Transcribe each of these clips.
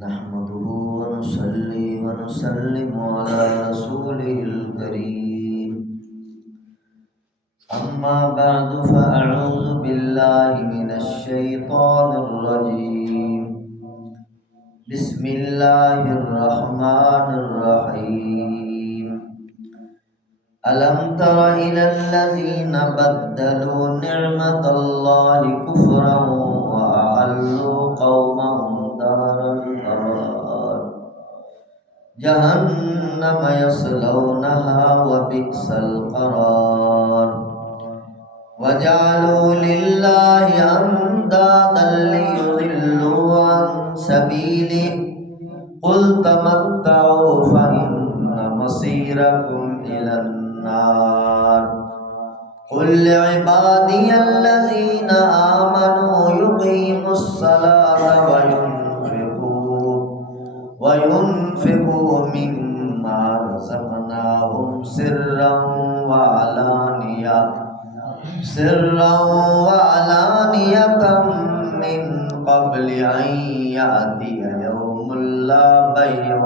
نحمده ونصلي ونسلم على رسوله الكريم أما بعد فأعوذ بالله من الشيطان الرجيم بسم الله الرحمن الرحيم ألم تر إلى الذين بدلوا نعمة الله كفرا وأحلوا قومهم دار البوار جهنم يصلونها وبئس القرار وجعلوا لله أندادا ليضلوا عن سبيله قل تمتعوا فإن مصيركم إلى النار قل لعبادي الذين آمنوا يقيموا الصلاة وينفقوا مما رزقناهم سرا وعلانية من قبل أن يأتي يوم لا بيع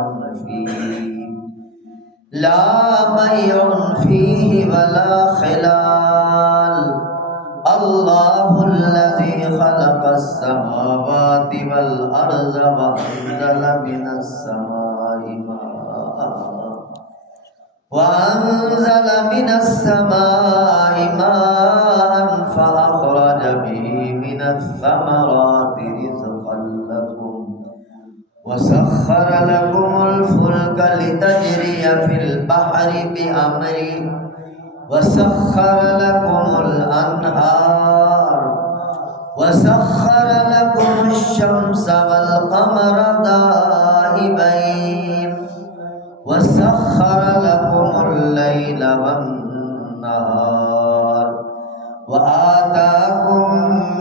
فيه ولا خلال الله الذي خلق السماوات والأرض وأنزل من السماء ماء فأخرج به من الثمرات رزقا لكم وسخر لكم الفلك لتجري في البحر بأمره وسخر لكم الأنهار وسخر لكم الشمس والقمر دائبين وسخر لكم الليل والنهار وآتاكم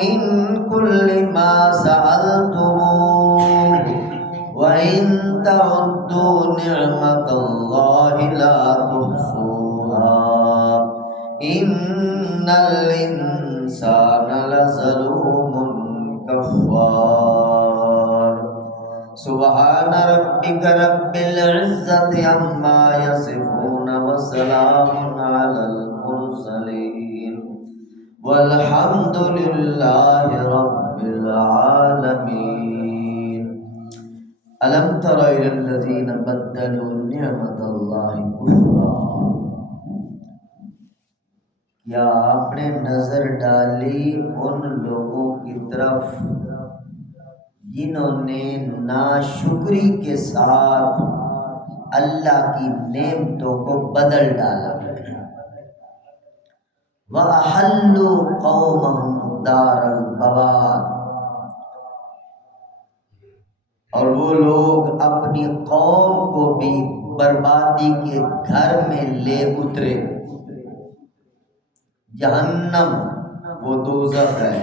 من كل ما سألتموه وإن تعدوا نعمة الله لا تحصوها إن الإنسان لظلوم كفار سبحان ربك رب العزة عما يصفون وسلام على المرسلين والحمد لله رب العالمين ألم تر إلى الذين بدلوا نعمة الله كفرا کیا آپ نے نظر ڈالی ان لوگوں کی طرف جنہوں نے ناشکری کے ساتھ اللہ کی نعمتوں کو بدل ڈالا وَأَحَلُّوا قَوْمَهُمْ دَارَ الْبَوَارِ اور وہ لوگ اپنی قوم کو بھی بربادی کے گھر میں لے اترے جہنم وہ دوزخ ہے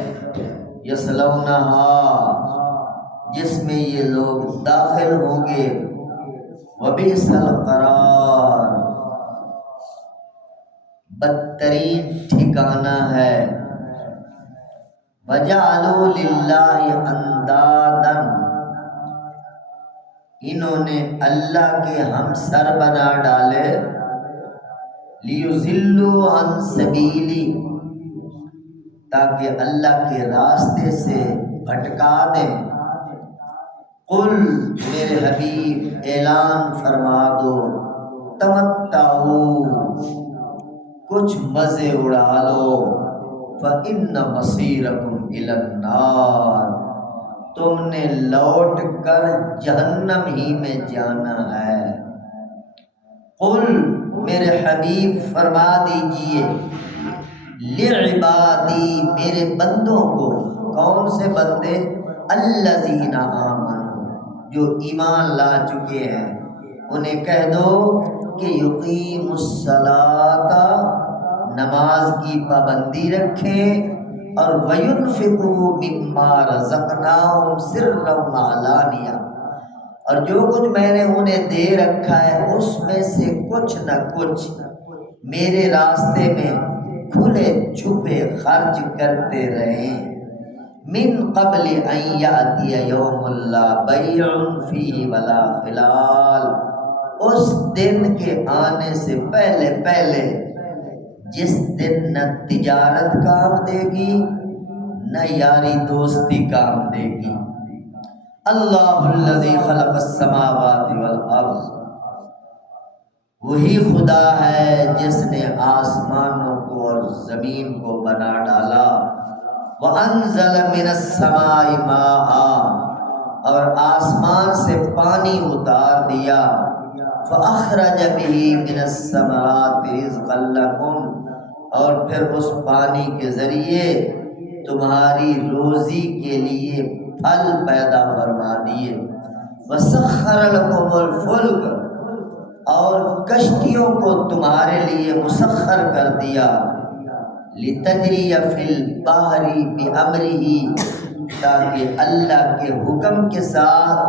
یصلونہا جس میں یہ لوگ داخل ہوں گے وبئس القرار بدترین ٹھکانہ ہے وجعلوا للہ اندادا انہوں نے اللہ کے ہمسر بنا ڈالے لیضلوا عن سبیلی تاکہ اللہ کے راستے سے بھٹکا دیں قل میرے حبیب اعلان فرما دو تمتعوا کچھ مزے اڑا لو فإن مصیرکم الی النار تم نے لوٹ کر جہنم ہی میں جانا ہے قل میرے حبیب فرما دیجئے لعبادی میرے بندوں کو کون سے بندے الذین آمنوا جو ایمان لا چکے ہیں انہیں کہہ دو کہ یقیم الصلاۃ نماز کی پابندی رکھیں اور وینفقوا مما رزقناہم سرا وعلانیہ اور جو کچھ میں نے انہیں دے رکھا ہے اس میں سے کچھ نہ کچھ میرے راستے میں کھلے چھپے خرچ کرتے رہیں من قبل ان یاتی یوم لا بیع فیہ ولا خلال، اس دن کے آنے سے پہلے پہلے جس دن نہ تجارت کام دے گی نہ یاری دوستی کام دے گی۔ اللہ الذی خلق السماوات والارض، وہی خدا ہے جس نے آسمانوں کو اور زمین کو بنا ڈالا۔ وَأَنزَلَ مِنَ السَّمَاءِ مَاءً، اور آسمان سے پانی اتار دیا۔ فَأَخْرَجَ بِهِ مِنَ الثَّمَرَاتِ رِزْقًا لَكُمْ، اور پھر اس پانی کے ذریعے تمہاری روزی کے لیے پھل پیدا فرما دیے۔ وَسَخَّرَ لَكُمُ الْفُلْكَ، اور کشتیوں کو تمہارے لیے مسخر کر دیا۔ لِتَجْرِيَ فِي الْبَحْرِ بِأَمْرِهِ، تاکہ اللہ کے حکم کے ساتھ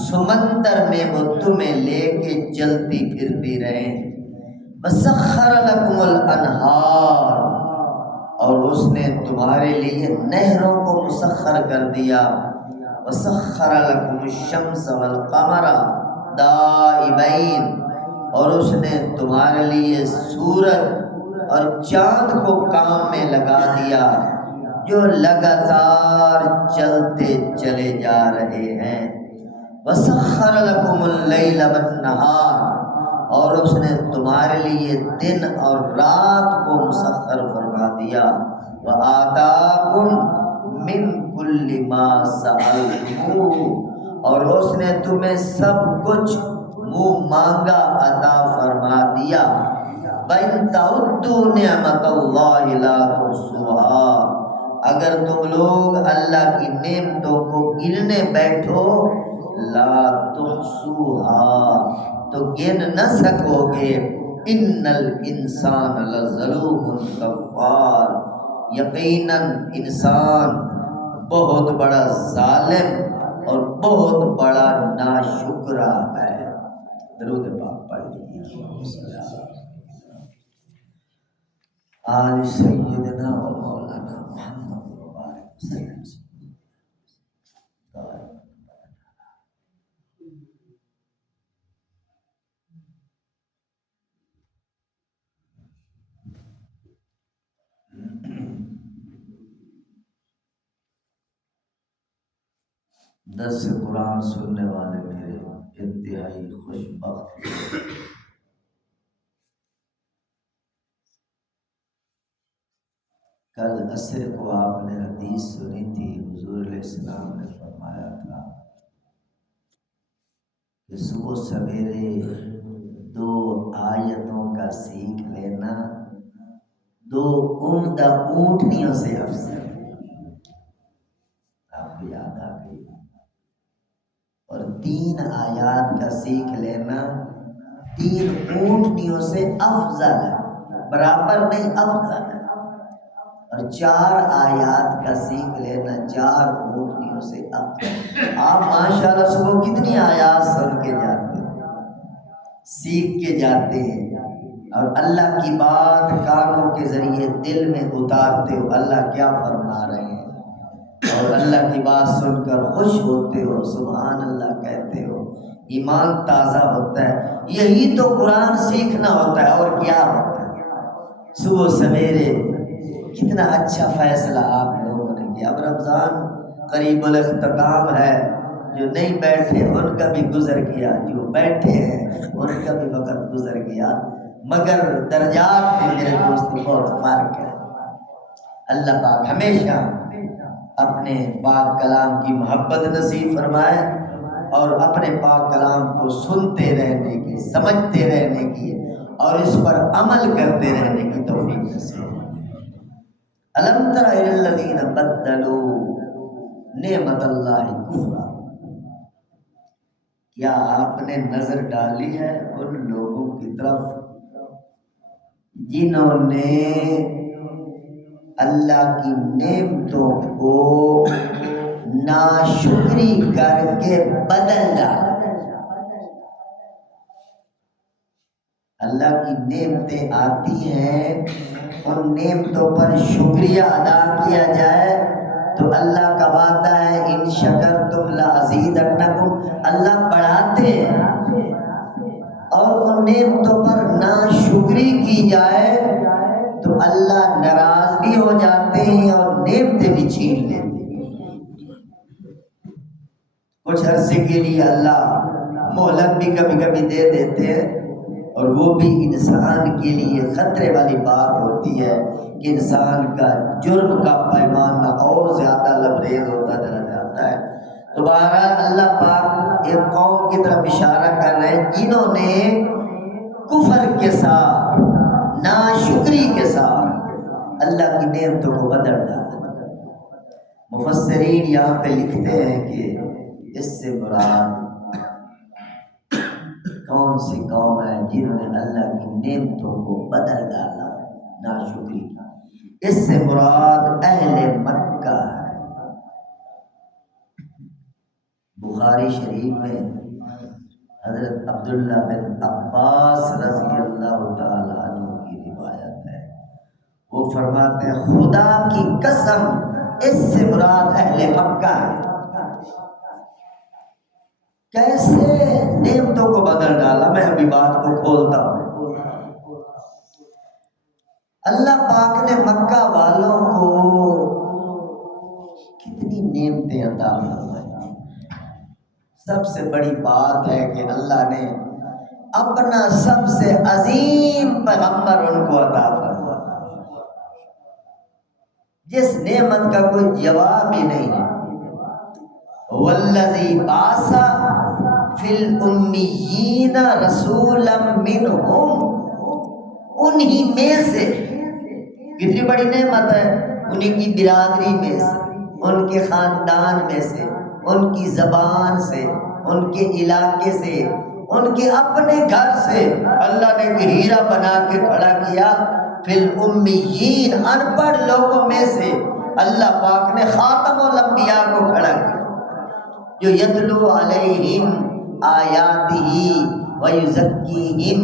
سمندر میں وہ تمہیں لے کے چلتی پھرتی رہیں۔ وَسَخَّرَ لَكُمُ الْأَنْهَارَ، اور اس نے تمہارے لیے نہروں کو مسخر کر دیا۔ وَسَخَّرَ لَكُمُ الشَّمْسَ وَالْقَمَرَ دَائِبَيْنِ، اور اس نے تمہارے لیے سورج اور چاند کو کام میں لگا دیا، جو لگاتار چلتے چلے جا رہے ہیں۔ وَسَخَّرَ لَكُمُ اللَّيْلَ وَالنَّهَارَ، اور اس نے تمہارے لیے دن اور رات کو مسخر فرما دیا۔ وَآتَاكُم مِّن كُلِّ مَا سَأَلْتُمُوهُ، اور اس نے تمہیں سب کچھ منہ مانگا عطا فرما دیا۔ وَإِن تَعُدُّوا نِعْمَتَ اللَّهِ لَا تُحْصُوهَا، اگر تم لوگ اللہ کی نعمتوں کو گننے بیٹھو، لا تحصوها، تو گن نہ سکو گے۔ ان الانسان لظلوم کفار، یقیناً انسان بہت بڑا ظالم اور بہت بڑا ناشکرا ہے۔ درود پاک پڑھ لیجیے۔ آل سیدنا و مولانا محمد مبارک وسلم۔ درس قرآن سننے والے میرے انتہائی خوش بخت۔ کل عصر کو آپ نے حدیث سنی تھی، حضور علیہ السلام نے فرمایا تھا کہ صبح سویرے 2 آیتوں کا سیکھ لینا 2 عمدہ اونٹنیوں سے افضل ہے۔ آپ کو یاد آ گئی۔ اور 3 آیات کا سیکھ لینا 3 اونٹنیوں سے افضل ہے، برابر نہیں افضل ہے۔ اور 4 آیات کا سیکھ لینا 4 اونٹنیوں سے افضل۔ آپ ماشاءاللہ صبح کتنی آیات سن کے جاتے ہیں، سیکھ کے جاتے ہیں، اور اللہ کی بات کانوں کے ذریعے دل میں اتارتے ہو، اللہ کیا فرما رہے ہیں، اور اللہ کی بات سن کر خوش ہوتے ہو، سبحان اللہ کہتے ہو، ایمان تازہ ہوتا ہے۔ یہی تو قرآن سیکھنا ہوتا ہے، اور کیا ہوتا ہے۔ صبح سویرے کتنا اچھا فیصلہ آپ لوگوں نے کیا۔ اب رمضان قریب الاختتام ہے، جو نہیں بیٹھے ان کا بھی گزر گیا، جو بیٹھے ہیں ان کا بھی وقت گزر گیا، مگر درجات میں میرے دوست بہت فرق ہے۔ اللہ پاک ہمیشہ اپنے پاک کلام کی محبت نصیب فرمائے، اور اپنے پاک کلام کو سنتے رہنے کی، سمجھتے رہنے کی، اور اس پر عمل کرتے رہنے کی توفیق نصیب فرمائے۔ الم تر الی الذین بدلوا نعمت اللہ کفرا، کیا آپ نے نظر ڈالی ہے ان لوگوں کی طرف جنہوں نے اللہ کی نعمتوں کو ناشکری کر کے بدل ڈالا۔ اللہ کی نعمتیں آتی ہیں، ان نعمتوں پر شکریہ ادا کیا جائے تو اللہ کا وعدہ ہے ان شکرتم لازیدنکم، اللہ بڑھاتے ہیں، اور ان نعمتوں پر ناشکری کی جائے تو اللہ ناراض بھی ہو جاتے ہیں اور نعمتیں بھی چھین لیتے ہیں۔ کچھ عرصے کے لیے اللہ مہلت بھی کبھی کبھی دے دیتے ہیں، اور وہ بھی انسان کے لیے خطرے والی بات ہوتی ہے کہ انسان کا جرم کا پیمانہ اور زیادہ لبریز ہوتا چلا جاتا ہے۔ تو بہرحال اللہ پاک ایک قوم کی طرف اشارہ کر رہے ہیں جنہوں نے کفر کے ساتھ، ناشکری کے ساتھ اللہ کی نعمتوں کو بدل ڈالا۔ مفسرین یہاں پہ لکھتے ہیں کہ اس سے مراد کون سی قوم ہے جنہوں نے اللہ کی نعمتوں کو بدل ڈالا ناشکری کا؟ اس سے مراد اہل مکہ ہے۔ بخاری شریف میں حضرت عبداللہ بن عباس رضی اللہ تعالیٰ عنہ کی روایت ہے، وہ فرماتے ہیں خدا کی قسم اس سے مراد اہل مکہ ہے۔ کیسے نعمتوں کو بدل ڈالا، میں ابھی بات کو کھولتا ہوں۔ اللہ پاک نے مکہ والوں کو کتنی نعمتیں عطا فرمائی۔ سب سے بڑی بات ہے کہ اللہ نے اپنا سب سے عظیم پیغمبر ان کو عطا فرمایا، جس نعمت کا کوئی جواب ہی نہیں ہے۔ والذی بعث فی الامیین رسولا منہم، انہی میں سے، کتنی بڑی نعمت ہے، انہی کی برادری میں سے، ان کے خاندان میں سے، ان کی زبان سے، ان کے علاقے سے، ان کے اپنے گھر سے اللہ نے ایک ہیرا بنا کے کھڑا کیا۔ فی الامیین، ان پڑھ لوگوں میں سے اللہ پاک نے خاتم الانبیاء کو کھڑا کیا، جو یتلو علیہم آیاتہ ویزکیہم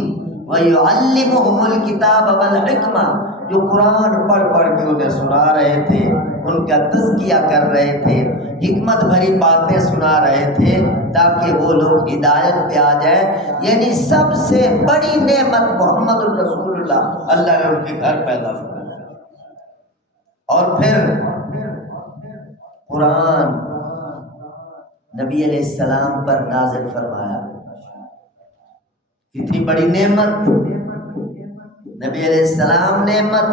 ویعلمہم الکتاب والحکمہ، جو قرآن پڑھ پڑھ کے انہیں سنا رہے تھے، ان کا تزکیہ کر رہے تھے، حکمت بھری باتیں سنا رہے تھے تاکہ وہ لوگ ہدایت پہ آ جائیں۔ یعنی سب سے بڑی نعمت محمد الرسول اللہ، اللہ نے ان کے گھر پیدا فرمایا۔ اور پھر قرآن نبی علیہ السلام پر نازل فرمایا، کتنی بڑی نعمت، نبی علیہ السلام نعمت،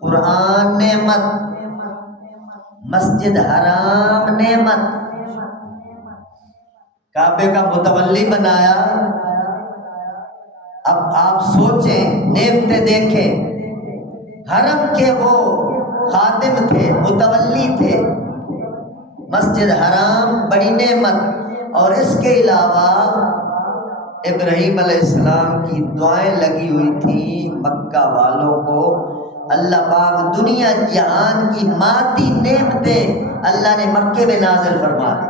قرآن نعمت، مسجد حرام نعمت، کعبے کا متولی بنایا۔ اب آپ سوچیں، نعمتیں دیکھیں، حرم کے وہ خادم تھے، متولی تھے، مسجد حرام بڑی نعمت، اور اس کے علاوہ ابراہیم علیہ السلام کی دعائیں لگی ہوئی تھی مکہ والوں کو۔ اللہ پاک دنیا جہان کی مادی نعمتیں اللہ نے مکے میں نازل فرما دی،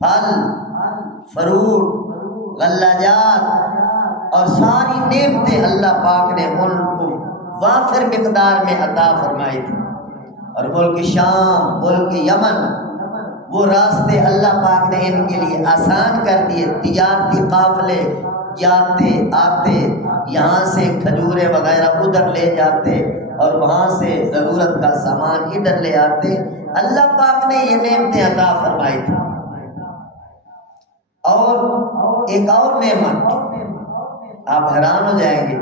پھل فروٹ غلہ اور ساری نعمتیں اللہ پاک نے ان کو وافر مقدار میں عطا فرمائی تھی۔ اور ملک شام، ملک یمن، وہ راستے اللہ پاک نے ان کے لیے آسان کر دیے، تجارتی قافلے جاتے آتے، یہاں سے کھجورے وغیرہ ادھر لے جاتے اور وہاں سے ضرورت کا سامان ادھر لے آتے۔ اللہ پاک نے یہ نعمتیں عطا فرمائی تھی۔ اور ایک اور نعمت، آپ حیران ہو جائیں گے،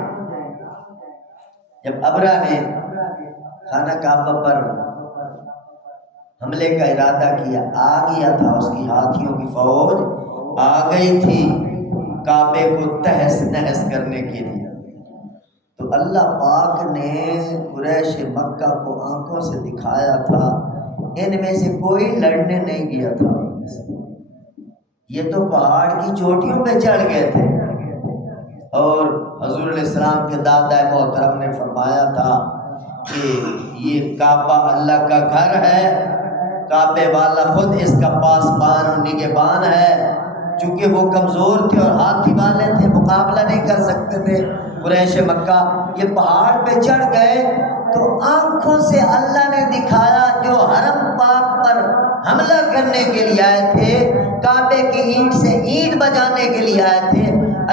جب ابرا نے خانہ کعبہ پر حملے کا ارادہ کیا، آ گیا تھا، اس کی ہاتھیوں کی فوج آ گئی تھی کعبے کو تہس نہس کرنے کے لیے، تو اللہ پاک نے قریش مکہ کو آنکھوں سے دکھایا تھا، ان میں سے کوئی لڑنے نہیں گیا تھا، یہ تو پہاڑ کی چوٹیوں پہ چڑھ گئے تھے۔ اور حضور علیہ السلام کے دادا محترم نے فرمایا تھا کہ یہ کعبہ اللہ کا گھر ہے، کعبے والا خود اس کا پاسبان اور نگہبان ہے۔ چونکہ وہ کمزور تھے اور ہاتھی والے تھے، مقابلہ نہیں کر سکتے تھے قریش مکہ، یہ پہاڑ پہ چڑھ گئے تو آنکھوں سے اللہ نے دکھایا جو حرم پاک پر حملہ کرنے کے لیے آئے تھے، کعبے کی اینٹ سے اینٹ بجانے کے لیے آئے تھے،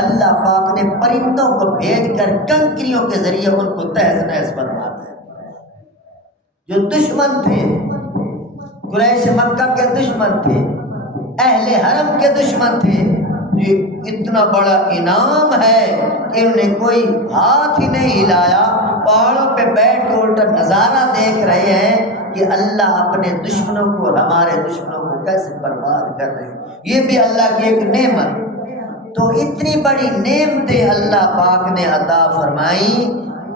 اللہ پاک نے پرندوں کو بھیج کر کنکریوں کے ذریعے ان کو تہز نہز فرما دیا۔ جو دشمن تھے، قریش مکہ کے دشمن تھے، اہل حرم کے دشمن تھے، یہ اتنا بڑا انعام ہے کہ انہوں نے کوئی ہاتھ ہی نہیں ہلایا، پہاڑوں پہ بیٹھ کے الٹا نظارہ دیکھ رہے ہیں کہ اللہ اپنے دشمنوں کو اور ہمارے دشمنوں کو کیسے برباد کر رہے ہیں۔ یہ بھی اللہ کی ایک نعمت۔ تو اتنی بڑی نعمتیں اللہ پاک نے عطا فرمائی،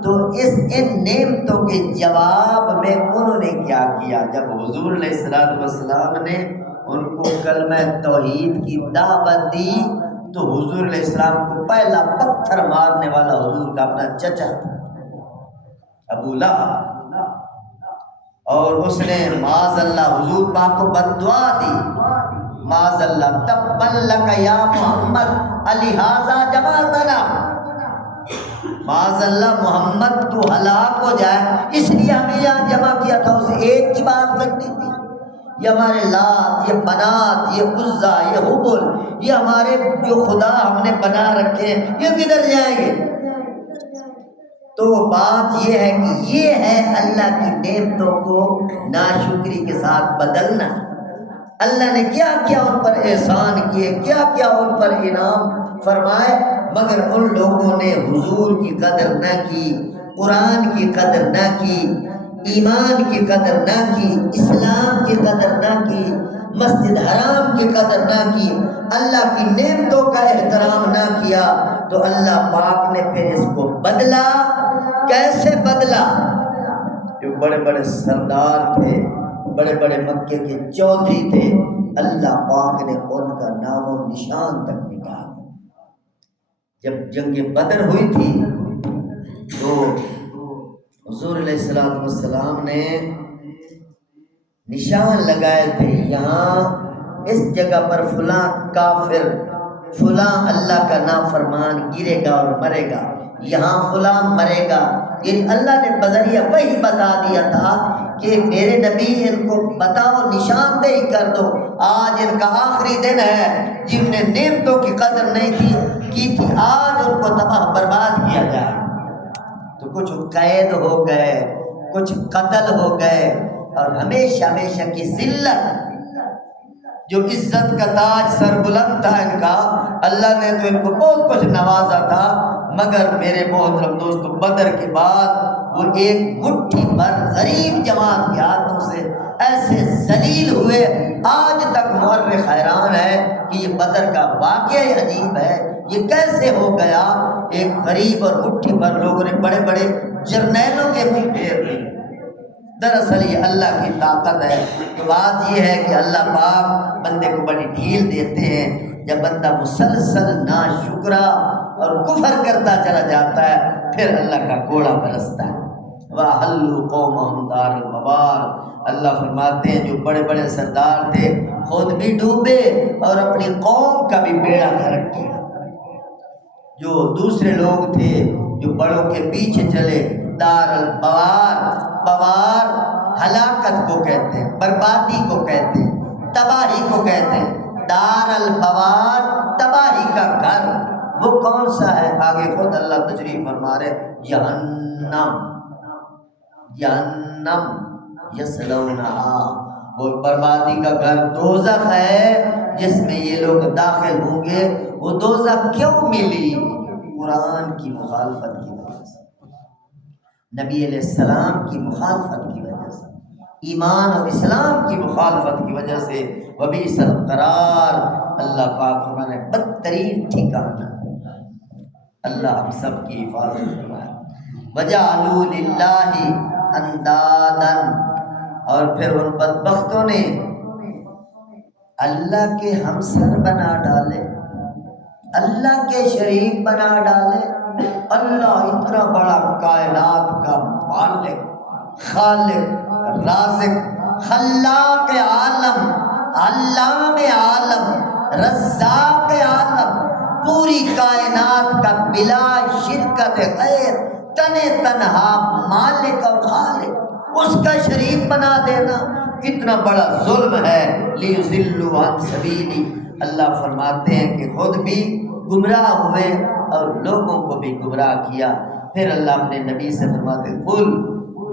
تو ان نعمتوں کے جواب میں انہوں نے کیا کیا؟ جب حضور علیہ السلام نے ان کو کلمہ توحید کی دعوت دی تو حضور علیہ السلام کو پہلا پتھر مارنے والا حضور کا اپنا چچا تھا ابو لہب، اور اس نے معاذ اللہ حضور پاک کو بد دعا دی، معاذ اللہ تبا لک یا محمد الہٰذا جمعتنا، معاذ اللہ محمد تو ہلاک ہو جائے اس لیے ہمیں یہاں جمع کیا تھا، اسے ایک کی بات کرنی تھی۔ یہ ہمارے لات، یہ بنات، یہ عزا، یہ حبل، یہ ہمارے جو خدا ہم نے بنا رکھے ہیں، یہ کدھر جائیں گے؟ تو بات یہ ہے کہ یہ ہے اللہ کی نعمتوں کو ناشکری کے ساتھ بدلنا۔ اللہ نے کیا کیا ان پر احسان کیے، کیا کیا ان پر انعام فرمائے، مگر ان لوگوں نے حضور کی قدر نہ کی، قرآن کی قدر نہ کی، ایمان کی قدر نہ کی، اسلام کی قدر نہ کی، مسجد حرام کی قدر نہ کی، اللہ کی نعمتوں کا احترام نہ کیا، تو اللہ پاک نے پھر اس کو بدلا۔ کیسے بدلا؟ جو بڑے بڑے سردار تھے، بڑے بڑے مکے کے چودھری تھے، اللہ پاک نے ان کا نام و نشان تک مٹا دیا۔ جب جنگ بدر ہوئی تھی تو حضور علیہ السلام نے نشان لگائے تھے، یہاں اس جگہ پر فلاں کافر، فلاں اللہ کا نافرمان گرے گا اور مرے گا، یہاں فلاں مرے گا۔ یعنی اللہ نے بذریعہ وہی بتا دیا تھا کہ میرے نبی ان کو بتاؤ، نشاندہی کر دو، آج ان کا آخری دن ہے، جن نے نعمتوں کی قدر نہیں کی تھی آج ان کو تباہ برباد کیا جائے۔ تو کچھ قید ہو گئے، کچھ قتل ہو گئے، اور ہمیشہ ہمیشہ کی ذلت، جو عزت کا تاج سر بلند تھا ان کا، اللہ نے تو ان کو بہت کچھ نوازا تھا، مگر میرے محترم دوستو بدر کے بعد وہ ایک مٹھی بھر غریب جماعت کے ہاتھوں سے ایسے ذلیل ہوئے۔ آج تک مورخ حیران ہے کہ یہ بدر کا واقعہ عجیب ہے، یہ کیسے ہو گیا؟ ایک غریب اور مٹھی بھر لوگوں نے بڑے بڑے جرنیلوں کے بھی پھیر لیے۔ دراصل یہ اللہ کی طاقت ہے۔ تو بات یہ ہے کہ اللہ پاک بندے کو بڑی ڈھیل دیتے ہیں، جب بندہ مسلسل ناشکرا اور کفر کرتا چلا جاتا ہے پھر اللہ کا کوڑا برستا ہے۔ وَأَحَلُّوا قَوْمَهُمْ دَارَ الْبَوَارِ، اللہ فرماتے ہیں جو بڑے بڑے سردار تھے خود بھی ڈوبے اور اپنی قوم کا بھی بیڑا غرق کیا۔ جو دوسرے لوگ تھے جو بڑوں کے پیچھے چلے، دار البوار، بوار ہلاکت کو کہتے ہیں، بربادی کو کہتے ہیں، تباہی کو کہتے ہیں۔ دار البوار تباہی کا گھر، وہ کون سا ہے؟ آگے خود اللہ تشریح فرما رہے، جہنم، جہنم یصلونہا، وہ بربادی کا گھر دوزخ ہے جس میں یہ لوگ داخل ہوں گے۔ وہ دوزخ کیوں ملی؟ قرآن کی مخالفت کی وجہ سے، نبی علیہ السلام کی مخالفت کی وجہ سے، ایمان اور اسلام کی مخالفت کی وجہ سے۔ وبئس القرار، اللہ پاک فرمانے بدترین ٹھکانہ، اللہ ہم سب کی حفاظت فرمائے۔ وجعلوا للہ اندادا، اور پھر ان بدبختوں نے اللہ کے ہمسر بنا ڈالے، اللہ کے شریک بنا ڈالے۔ اللہ اتنا بڑا کائنات کا مالک، خالق، رازق، خلاق عالم، علام عالم، رزاق عالم، پوری کائنات کا بلا شرکت غیر تنہا مالک اور خالق اس کا شریک بنا دینا کتنا بڑا ظلم ہے. لیضلوا عن سبیلی، اللہ فرماتے ہیں کہ خود بھی گمراہ ہوئے اور لوگوں کو بھی گمراہ کیا. پھر اللہ اپنے نبی سے فرماتے قل،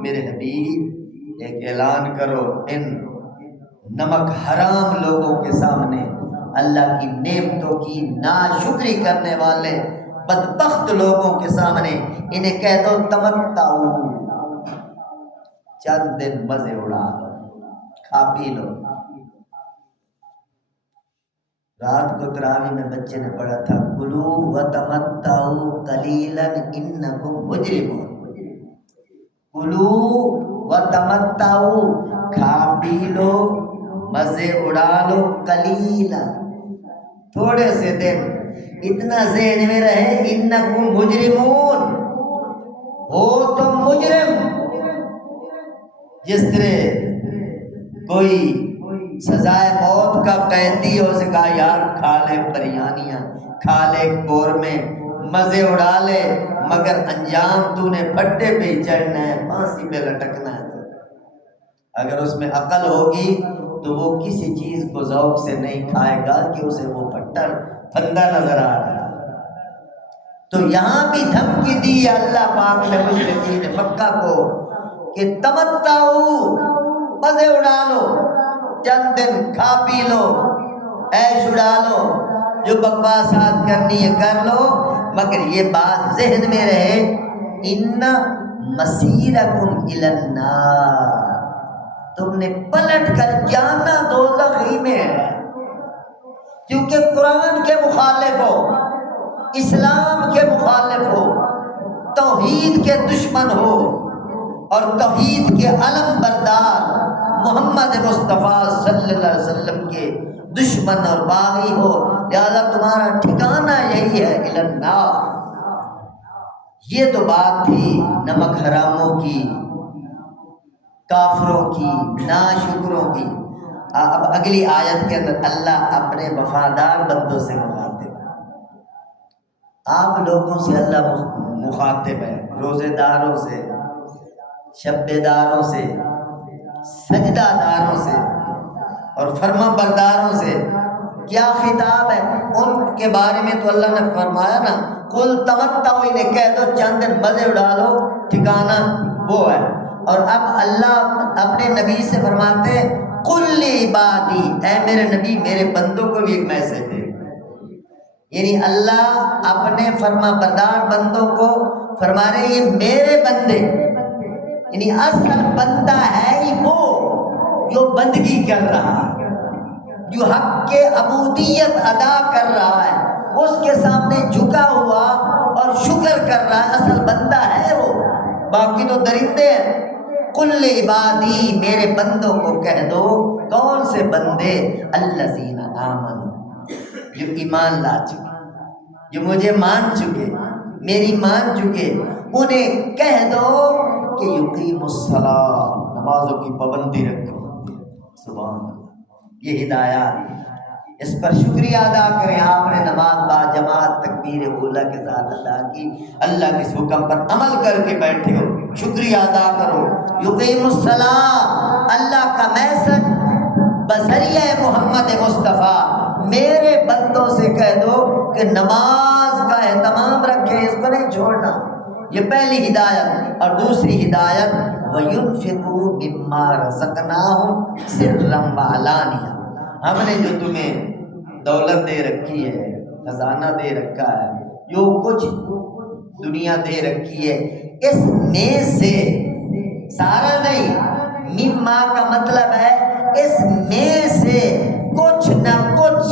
میرے حبیب ایک اعلان کرو ان نمک حرام لوگوں کے سامنے، اللہ کی نعمتوں کی ناشکری کرنے والے بدبخت لوگوں کے سامنے انہیں کہہ دو تمتعو، چند دن مزے اڑا لو، کھا پی لو. رات کو تراویح میں بچے نے پڑھا تھا کلو وتمتعوا قلیلا انکم مجرمون. کلو وتمتعوا، کھا پی لو، مزے اڑا لو، قلیلا، تھوڑے سے دن. اتنا ذہن میں رہے انکم مجرمون، ہو تم مجرم. جس طرح کوئی سزائے موت کا قیدی ہو سکا یار کھا لے بریانیاں، کھا لے قورمے، مزے اڑا لے، مگر انجام تو نے پھٹے پہ ہی چڑھنا ہے، پھانسی پہ لٹکنا ہے. اگر اس میں عقل ہوگی تو وہ کسی چیز کو ذوق سے نہیں کھائے گا کہ اسے وہ پھندا نظر آ رہا ہے. تو یہاں بھی دھمکی دی اللہ پاک نے مشرکین مکہ کو کہ تمتعو، مزے اڑا لو، چند دن کھا پی لو، عیش اڑا لو، جو بکواسات کرنی ہے کر لو، مگر یہ بات ذہن میں رہے ان مسیرکم الی النار، تم نے پلٹ کر جانا دوزخ ہی میں ہے. کیونکہ قرآن کے مخالف ہو، اسلام کے مخالف ہو، توحید کے دشمن ہو اور توحید کے علم بردار محمد مصطفیٰ صلی اللہ علیہ وسلم کے دشمن اور باغی ہو، لہذا تمہارا ٹھکانہ یہی ہے الی النار. یہ تو بات تھی نمک حراموں کی، کافروں کی، ناشکروں کی. اب اگلی آیت کے اندر اللہ اپنے وفادار بندوں سے مخاطب ہے. آپ لوگوں سے اللہ مخاطب ہے، روزے داروں سے، شب داروں سے، سجدہ داروں سے اور فرما برداروں سے. کیا خطاب ہے ان کے بارے میں؟ تو اللہ نے فرمایا نا قل تمتعوا، انہیں کہہ دو چند دن مزے اڑا لو، ٹھکانہ وہ ہے. اور اب اللہ اپنے نبی سے فرماتے ہیں قل لعبادی، اے میرے نبی میرے بندوں کو بھی ایک میسج دے. یعنی اللہ اپنے فرما بردار بندوں کو فرما رہے یہ میرے بندے، یعنی اصل بندہ ہے ہی وہ جو بندگی کر رہا ہے، جو حق کے عبودیت ادا کر رہا ہے، اس کے سامنے جھکا ہوا اور شکر کر رہا ہے، اصل بندہ ہے وہ، باقی تو درندے ہیں. قل عبادی، میرے بندوں کو کہہ دو. کون سے بندے؟ الذین آمنوا، جو ایمان لا چکے، جو مجھے مان چکے، میری مان چکے، انہیں کہہ دو کہ یقیم الصلاۃ، نمازوں کی پابندی رکھو. سبحان اللہ، یہ ہدایات، اس پر شکریہ ادا کریں. آپ نے نماز با جماعت تکبیر اولیٰ کے ساتھ ادا کی، اللہ کے اس حکم پر عمل کر کے بیٹھے ہو، شکریہ ادا کرو. یقیم الصلاۃ، اللہ کا میسج بذریعہ محمد مصطفیٰ میرے بندوں سے کہہ دو کہ نماز کا اہتمام رکھیں، اس کو نہیں چھوڑنا. یہ پہلی ہدایت. اور دوسری ہدایت وَيُنْفِقُوا مِمَّا رَزَقْنَاهُمْ سِرًّا وَعَلَانِيَةً، ہم نے جو تمہیں دولت دے رکھی ہے، خزانہ دے رکھا ہے، جو کچھ دنیا دے رکھی ہے، اس میں سے سارا نہیں، مما کا مطلب ہے اس میں سے کچھ نہ کچھ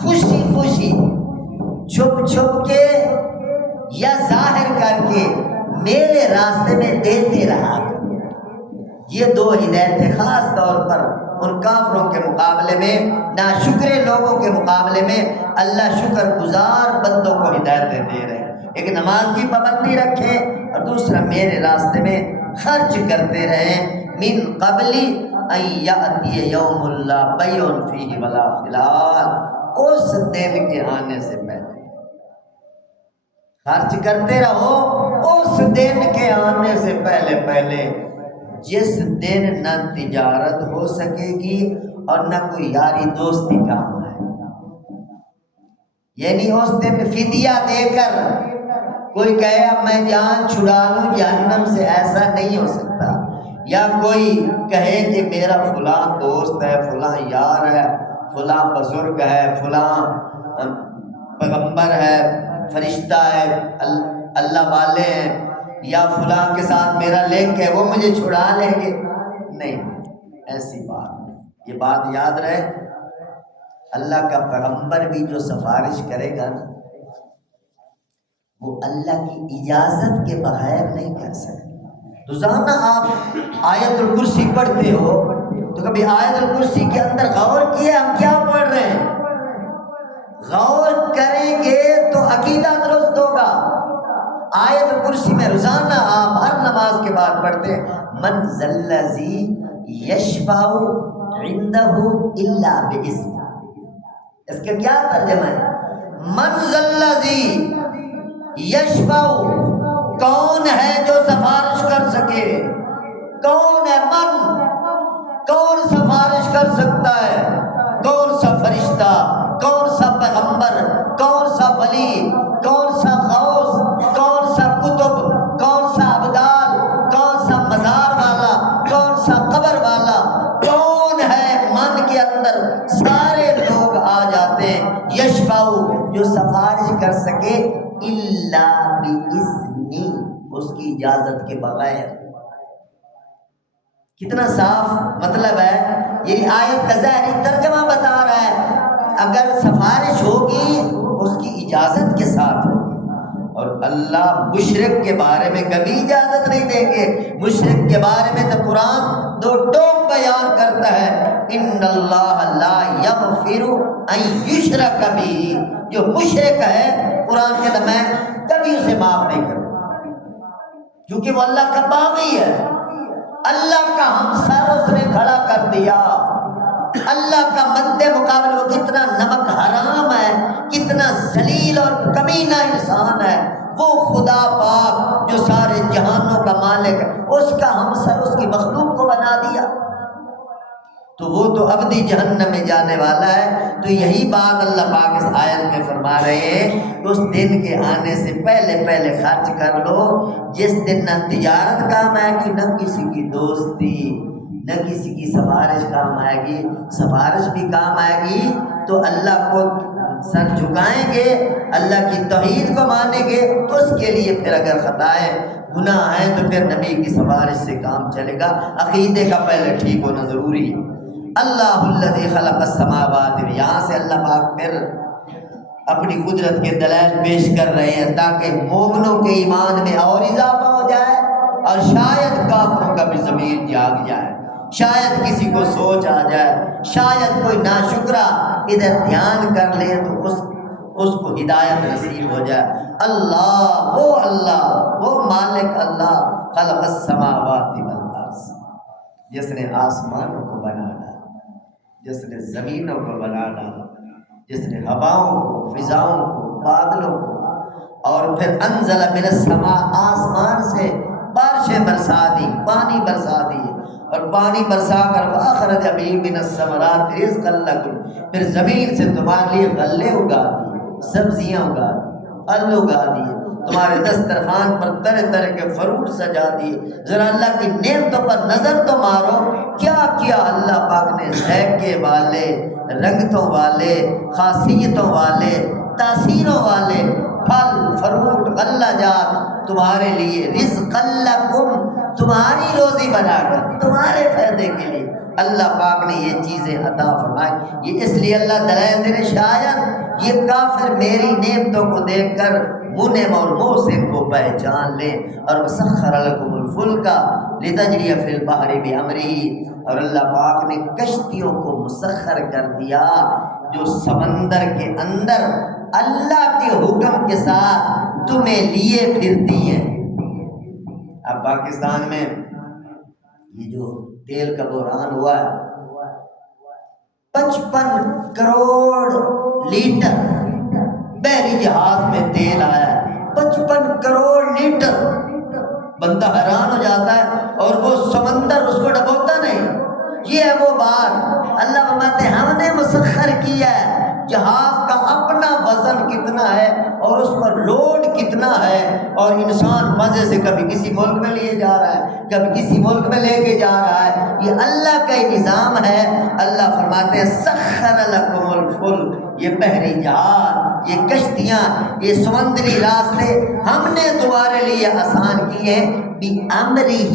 خوشی خوشی، چھپ چھپ کے یا ظاہر کر کے میرے راستے میں دیتے رہا. یہ دو ہدایتیں خاص طور پر ان کافروں کے مقابلے میں، ناشکرے لوگوں کے مقابلے میں اللہ شکر گزار بندوں کو ہدایتیں دے رہے ہیں. ایک نماز کی پابندی رکھیں اور دوسرا میرے راستے میں خرچ کرتے رہیں. من قبل ان یاتی یوم لا بیع فیہ ولا خلال، اس دن کے آنے سے پہلے خرچ کرتے رہو اس دن کے آنے سے پہلے پہلے، جس دن نہ تجارت ہو سکے گی اور نہ کوئی یاری دوستی کام آئے گا۔ یعنی اس دن فدیہ دے کر کوئی کہے اب میں جان چھڑا لوں جہنم سے، ایسا نہیں ہو سکتا۔ یا کوئی کہے کہ میرا فلاں دوست ہے، فلاں یار ہے، فلاں بزرگ ہے، فلاں پیغمبر ہے، فرشتہ ہے، اللہ والے ہیں، یا فلاں کے ساتھ میرا لنک ہے، وہ مجھے چھڑا لیں گے۔ نہیں، ایسی بات نہیں۔ یہ بات یاد رہے، اللہ کا پیغمبر بھی جو سفارش کرے گا نا، وہ اللہ کی اجازت کے بغیر نہیں کر سکتے۔ روزانہ آپ آیت الکرسی پڑھتے ہو تو کبھی آیت الکرسی کے اندر غور کیے ہم کیا پڑھ رہے ہیں؟ غور کریں گے تو عقیدہ درست ہوگا۔ آیت کرسی میں روزانہ آپ ہر نماز کے بعد پڑھتے ہیں من ذا الذی یشفع عندہ الا باذنہ۔ اس کا کیا ترجمہ ہے؟ من ذا الذی یشفع، کون ہے جو سفارش کر سکے؟ کون ہے من؟ کون سفارش کر سکتا ہے؟ کون سا فرشتہ، کون سا پیغمبر، کون سا ولی، کون سا غوث، کون سا کتب، کون سا ابدال، کون سا مزار والا، کون سا قبر والا، کون ہے من کے اندر سارے لوگ آ جاتے ہیں۔ یشفع، جو سفارش کر سکے، الا باذنی، اس کی اجازت کے بغیر۔ کتنا صاف مطلب ہے، یہ آیت کا ظاہری ترجمہ بتا رہا ہے اگر سفارش ہوگی اس کی اجازت کے ساتھ ہوگی۔ اور اللہ مشرک کے بارے میں کبھی اجازت نہیں دیں گے۔ مشرک کے بارے میں تو قرآن دو ٹوک بیان کرتا ہے، ان اللہ لا یغفر ان یشرک بہ، جو مشرک ہے قرآن کے میں کبھی اسے معاف نہیں کروں، کیونکہ وہ اللہ کا باغی ہے، اللہ کا ہمسر اس نے کھڑا کر دیا، اللہ کا مد مقابل وہ کتنا نمک حرام ہے، کتنا ذلیل اور کمینہ انسان ہے، وہ خدا پاک جو سارے جہانوں کا مالک ہے، اس کا ہمسر اس کی مخلوق کو بنا دیا، تو وہ تو ابدی جہنم میں جانے والا ہے۔ تو یہی بات اللہ پاک اس آیت میں فرما رہے ہیں کہ اس دن کے آنے سے پہلے پہلے خرچ کر لو، جس دن نہ تجارت کام آئے گی، نہ کسی کی دوستی، نہ کسی کی سفارش کام آئے گی۔ سفارش بھی کام آئے گی تو اللہ کو سر جھکائیں گے، اللہ کی توحید کو مانیں گے، اس کے لیے پھر اگر خطائیں گناہ ہیں تو پھر نبی کی سفارش سے کام چلے گا۔ عقیدے کا پہلے ٹھیک ہونا ضروری ہے۔ اللہ الذی خلق السماوات، یہاں سے اللہ پاک پھر اپنی قدرت کے دلائل پیش کر رہے ہیں تاکہ مومنوں کے ایمان میں اور اضافہ ہو جائے اور شاید کافروں کا بھی ضمیر جاگ جائے، شاید کسی کو سوچ آ جائے، شاید کوئی ناشکرا ادھر دھیان کر لے تو اس کو ہدایت نصیب ہو جائے۔ اللہ وہ مالک اللہ، خلق السماوات والارض، جس نے آسمانوں کو بنا ڈالا، جس نے زمینوں کو بنا ڈالا، جس نے ہواؤں کو، فضاؤں کو، بادلوں کو، اور پھر انزل من السماء، آسمان سے بارشیں برسا دی، پانی برسا دی، اور پانی برسا کر فاخرج به من الثمرات رزقا لکم، پھر زمین سے تمہارے لیے غلے اگا دیے، سبزیاں اگا دی، پھل اگا دیے، تمہارے دسترخوان پر طرح طرح کے فروٹ سجا دیے۔ ذرا اللہ کی نعمتوں پر نظر تو مارو، کیا کیا اللہ پاک نے، ذائقے والے، رنگتوں والے، خاصیتوں والے، تاثیروں والے پھل فروٹ غلہ جات تمہارے لیے، رزقا لکم، تمہاری روزی بنا کر، تمہارے فائدے کے لیے اللہ پاک نے یہ چیزیں عطا فرمائی۔ یہ اس لیے اللہ دلائل دے، شاید یہ کافر میری نعمتوں کو دیکھ کر منعم اور محسن کو پہچان لیں۔ اور وسخر لکم الفلک لتجری فی البحر بامرہ، اور اللہ پاک نے کشتیوں کو مسخر کر دیا جو سمندر کے اندر اللہ کے حکم کے ساتھ تمہیں لیے پھرتی ہیں۔ اب پاکستان میں یہ جو تیل کا بحران ہوا ہے، 55 کروڑ لیٹر بحری جہاز میں تیل آیا ہے، 55 55 کروڑ لیٹر، بندہ حیران ہو جاتا ہے، اور وہ سمندر اس کو ڈبوتا نہیں۔ یہ ہے وہ بات، اللہ فرماتے ہیں ہم نے مسخر کیا ہے۔ جہاز کا اپنا وزن کتنا ہے اور اس پر لوڈ کتنا ہے، اور انسان مزے سے کبھی کسی ملک میں لیے جا رہا ہے، کبھی کسی ملک میں لے کے جا رہا ہے، یہ اللہ کا ہی نظام ہے۔ اللہ فرماتے ہیں سخر لکم الفلک، یہ بحری جہاز، یہ کشتیاں، یہ سمندری راستے ہم نے تمہارے لیے آسان کیے، بِأَمْرِهِ،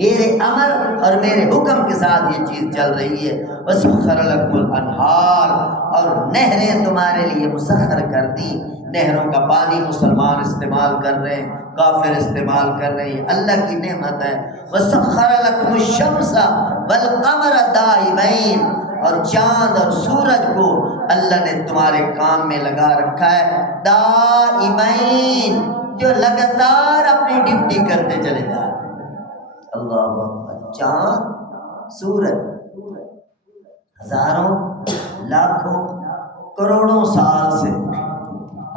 میرے امر اور میرے حکم کے ساتھ یہ چیز چل رہی ہے۔ وَسَخَّرَ لَكُمُ الْأَنْهَارَ، اور نہریں تمہارے لیے مسخر کر دی۔ نہروں کا پانی مسلمان استعمال کر رہے ہیں، کافر استعمال کر رہے ہیں، اللہ کی نعمت ہے۔ وَسَخَّرَ لَكُمُ الشَّمْسَ وَالْقَمَرَ دَائِبَيْنِ، اور چاند اور سورج کو اللہ نے تمہارے کام میں لگا رکھا ہے، دائبین، جو لگاتار اپنی ڈیوٹی کرتے چلے جا رہے ہیں۔ اللہ اکبر، چاند سورج ہزاروں لاکھوں کروڑوں سال سے،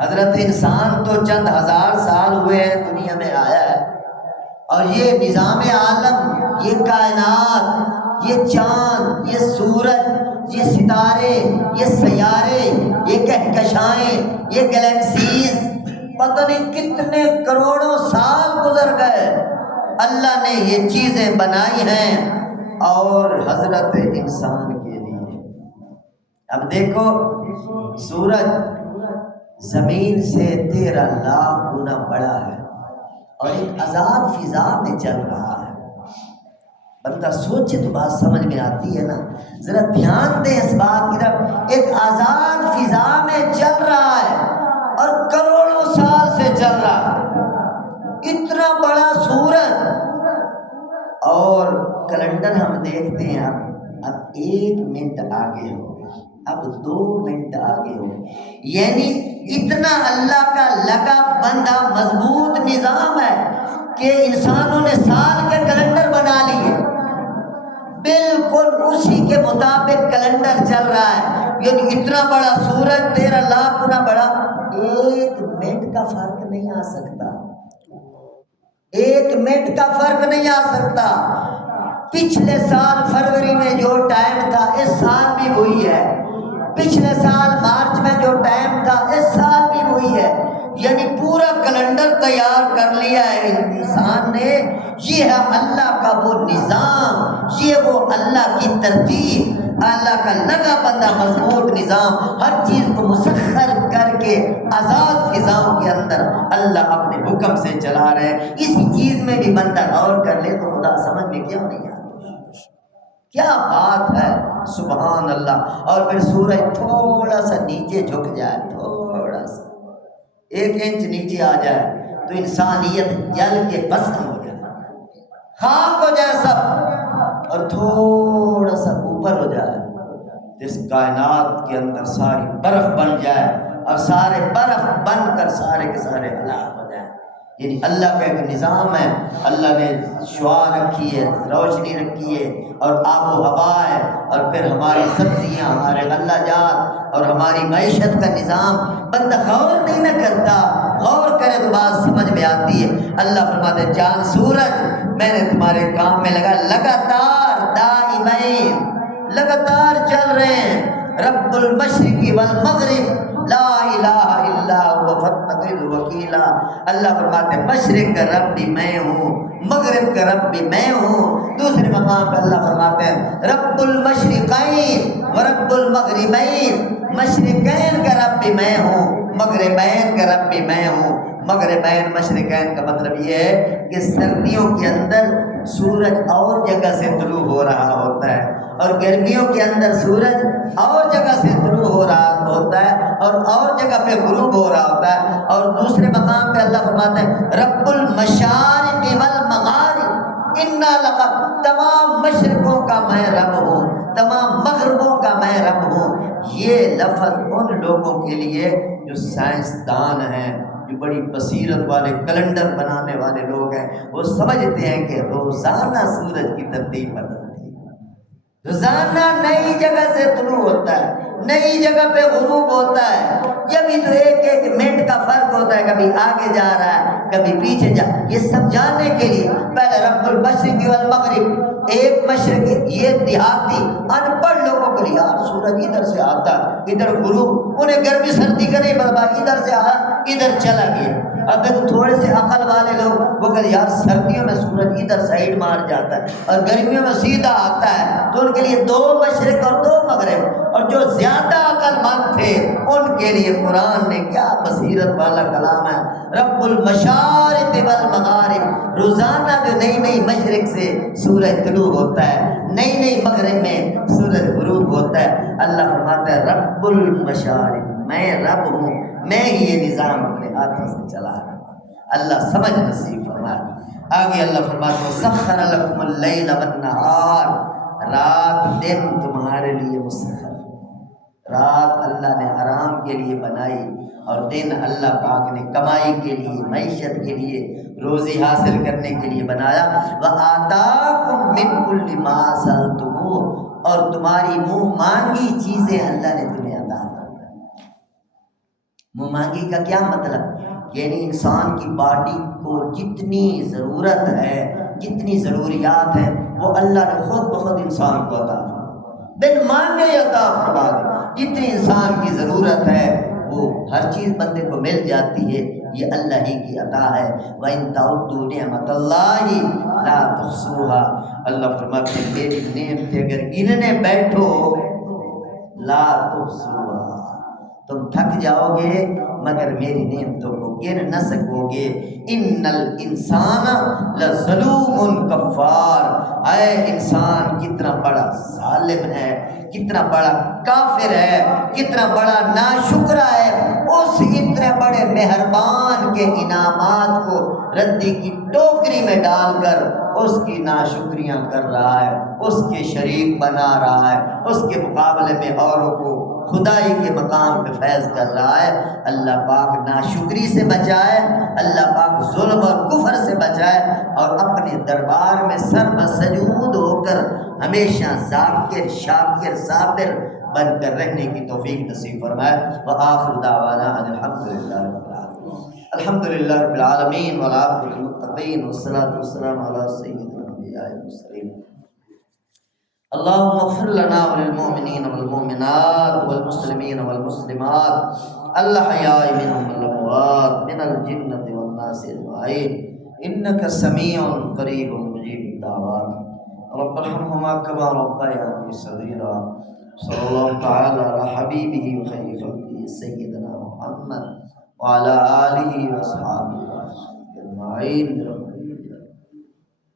حضرت انسان تو چند ہزار سال ہوئے ہیں دنیا میں آیا ہے، اور یہ نظام عالم، یہ کائنات، یہ چاند، یہ سورج، یہ ستارے، یہ سیارے، یہ کہکشائیں، یہ گلیکسیز، پتہ نہیں کتنے کروڑوں سال گزر گئے، اللہ نے یہ چیزیں بنائی ہیں اور حضرت انسان کے لیے۔ اب دیکھو، سورج زمین سے 13 لاکھ گنا بڑا ہے اور ایک آزاد فضا میں چل رہا ہے۔ بندہ سوچے تو بات سمجھ میں آتی ہے نا، ذرا دھیان دیں اس بات کی طرف۔ ایک آزاد فضا میں چل رہا ہے اور کروڑوں سال سے چل رہا ہے، اتنا بڑا سورج، اور کیلنڈر ہم دیکھتے ہیں اب 1 منٹ آگے ہو گئے، اب 2 منٹ آگے ہو گئے، یعنی اتنا اللہ کا لگا بندہ مضبوط نظام ہے کہ انسانوں نے سال کے کیلنڈر بنا لیے، بالکل اسی کے مطابق کیلنڈر چل رہا ہے، یعنی اتنا بڑا سورج 13 لاکھ گنا بڑا، 1 منٹ کا فرق نہیں آ سکتا، 1 منٹ کا فرق نہیں آ سکتا۔ پچھلے سال فروری میں جو ٹائم تھا اس سال بھی وہی ہے، پچھلے سال مارچ میں جو ٹائم تھا اس سال بھی وہی ہے، یعنی پورا کیلنڈر تیار کر لیا ہے انسان نے۔ یہ ہے اللہ کا وہ نظام، یہ وہ اللہ کی ترتیب، اللہ کا لگا بندہ مضبوط نظام، ہر چیز کو مسخر کر کے آزاد فضاؤں کے اندر اللہ اپنے حکم سے چلا رہے ہیں۔ اسی چیز میں بھی بندہ غور کر لے تو خدا سمجھ میں کیوں نہیں آتا، کیا بات ہے، سبحان اللہ۔ اور پھر سورج تھوڑا سا نیچے جھک جائے، تھوڑا سا 1 انچ نیچے آ جائے تو انسانیت جل کے بسم ہو جائے، خاک ہو جائے سب، اور تھوڑا سا اوپر ہو جائے تو اس کائنات کے اندر ساری برف بن جائے، اور سارے برف بن کر سارے کے سارے ہلاک ہو جائیں۔ یعنی اللہ کا ایک نظام ہے، اللہ نے شعاع رکھی ہے، روشنی رکھی ہے، اور آب و ہوا ہے، اور پھر ہماری سبزیاں، ہمارے غلہ جات اور ہماری معیشت کا نظام۔ بندہ غور نہیں نہ کرتا، غور کرے تو بات سمجھ میں آتی ہے۔ اللہ فرماتے ہیں چاند سورج میں نے تمہارے کام میں لگاتار دائبین، لگاتار چل رہے ہیں۔ رب المشرق والمغرب لا الہ الا هو فاتخذہ وکیلا، اللہ فرماتے ہیں مشرق کا رب بھی میں ہوں، مغرب کا رب بھی میں ہوں۔ دوسرے مقام پہ اللہ فرماتے ہیں رب المشرقین ورب المغربین، مشرقین کا رب بھی میں ہوں، مغربین کا رب بھی میں ہوں۔ مغربین مشرقین کا مطلب یہ ہے کہ سردیوں کے اندر سورج اور جگہ سے طلوع ہو رہا ہوتا ہے، اور گرمیوں کے اندر سورج اور جگہ سے طلوع ہو رہا ہوتا ہے، اور جگہ پہ غروب ہو رہا ہوتا ہے۔ اور دوسرے مقام پہ اللہ فرماتے ہیں رب المشارق والمغارب انا لقد، تمام مشرقوں کا میں رب ہوں، تمام مغربوں کا میں رب ہوں۔ یہ لفظ ان لوگوں کے لیے جو سائنسدان ہیں، جو بڑی بصیرت والے کیلنڈر بنانے والے لوگ ہیں، وہ سمجھتے ہیں کہ روزانہ سورج کی ترتیب بدلتی ہے، روزانہ نئی جگہ سے طلوع ہوتا ہے، نئی جگہ پہ غروب ہوتا ہے، یہ بھی تو ایک منٹ کا فرق ہوتا ہے، کبھی آگے جا رہا ہے کبھی پیچھے جا، یہ سمجھانے کے لیے پہلے رب المشرق والمغرب، ایک مشرق، یہ دیہاتی ان پڑھ لوگوں کے لیے یار سورج ادھر سے آتا ادھر غروب، انہیں گرمی سردی کا نہیں پتا، ادھر سے آیا ادھر چلا گیا۔ اب تھوڑے سے عقل والے لوگ وہ کہتے یار سردیوں میں سورج ادھر سائڈ مار جاتا ہے اور گرمیوں میں سیدھا آتا ہے، تو ان کے لیے دو مشرق اور دو مغرب، اور جو زیادہ عقل مند تھے ان کے لیے قرآن نے کیا بصیرت والا کلام ہے، رب المشارق والمغارب، روزانہ جو نئی نئی مشرق سے سورج طلوع ہوتا ہے، نئی نئی مغرب میں سورج غروب ہوتا ہے، اللہ فرماتا ہے رب المشارق، میں رب ہوں، میں ہی یہ نظام اپنے ہاتھوں سے چلا رہا ہوں۔ اللہ سمجھ نصیب فرمائے۔ آگے اللہ فرماتا ہے سخر لکم اللیل والنہار، رات دن تمہارے لیے مسخر، رات اللہ نے آرام کے لیے بنائی اور دن اللہ پاک نے کمائی کے لیے، معیشت کے لیے، روزی حاصل کرنے کے لیے بنایا۔ وَآتَاكُم مِّن كُلِّ مَا سَأَلْتُمُوهُ، اور تمہاری منہ مانگی چیزیں اللہ نے تمہیں عطا کی۔ منہ مانگی کا کیا مطلب؟ یعنی انسان کی باڈی کو جتنی ضرورت ہے، جتنی ضروریات ہیں، وہ اللہ نے خود بخود انسان کو عطا فرمائی، بن مانگے عطا فرما دی۔ جتنی انسان کی ضرورت ہے وہ ہر چیز بندے کو مل جاتی ہے، یہ اللہ ہی کی عطا ہے۔ وَإِن تَعُدُّوا نِعْمَتَ اللَّهِ لَا تُحْصُوهَا، اللہ فرماتے ہیں میری نعمتیں اگر گننے بیٹھو لا تحصوها، تم تھک جاؤ گے مگر میری نعمتوں کو گن نہ سکو گے۔ ان الانسان لظلوم کفار، اے انسان کتنا بڑا ظالم ہے، کتنا بڑا کافر ہے، کتنا بڑا ناشکرا ہے، اس اتنے بڑے مہربان کے انعامات کو ردی کی ٹوکری میں ڈال کر اس کی ناشکریاں کر رہا ہے، اس کے شریک بنا رہا ہے، اس کے مقابلے میں اوروں کو خدائی کے مقام پہ فیض کر رہا ہے۔ اللہ پاک ناشکری سے بچائے، اللہ پاک ظلم اور کفر سے بچائے، اور اپنے دربار میں سر بسجود ہو کر ہمیشہ ذاکر شاکر صابر بن کر رہنے کی توفیق نصیب فرمائے۔ وآخر دعوانا ان الحمدللہ رب العالمین، الحمدللہ رب العالمین، والعاقبۃ للمتقین، والصلاۃ والسلام علی سیدنا الانبیاء والمرسلین۔ اللهم اغفر لنا وللمؤمنين والمؤمنات والمسلمين والمسلمات الأحياء منهم والأموات من الجنة والناس أجمعين إنك سميع قريب مجيب الدعوات رب ارحمهما كما ربياني صغيرا صلى الله تعالى على حبيبه وخير خلقه سيدنا محمد وعلى آله وأصحابه أجمعين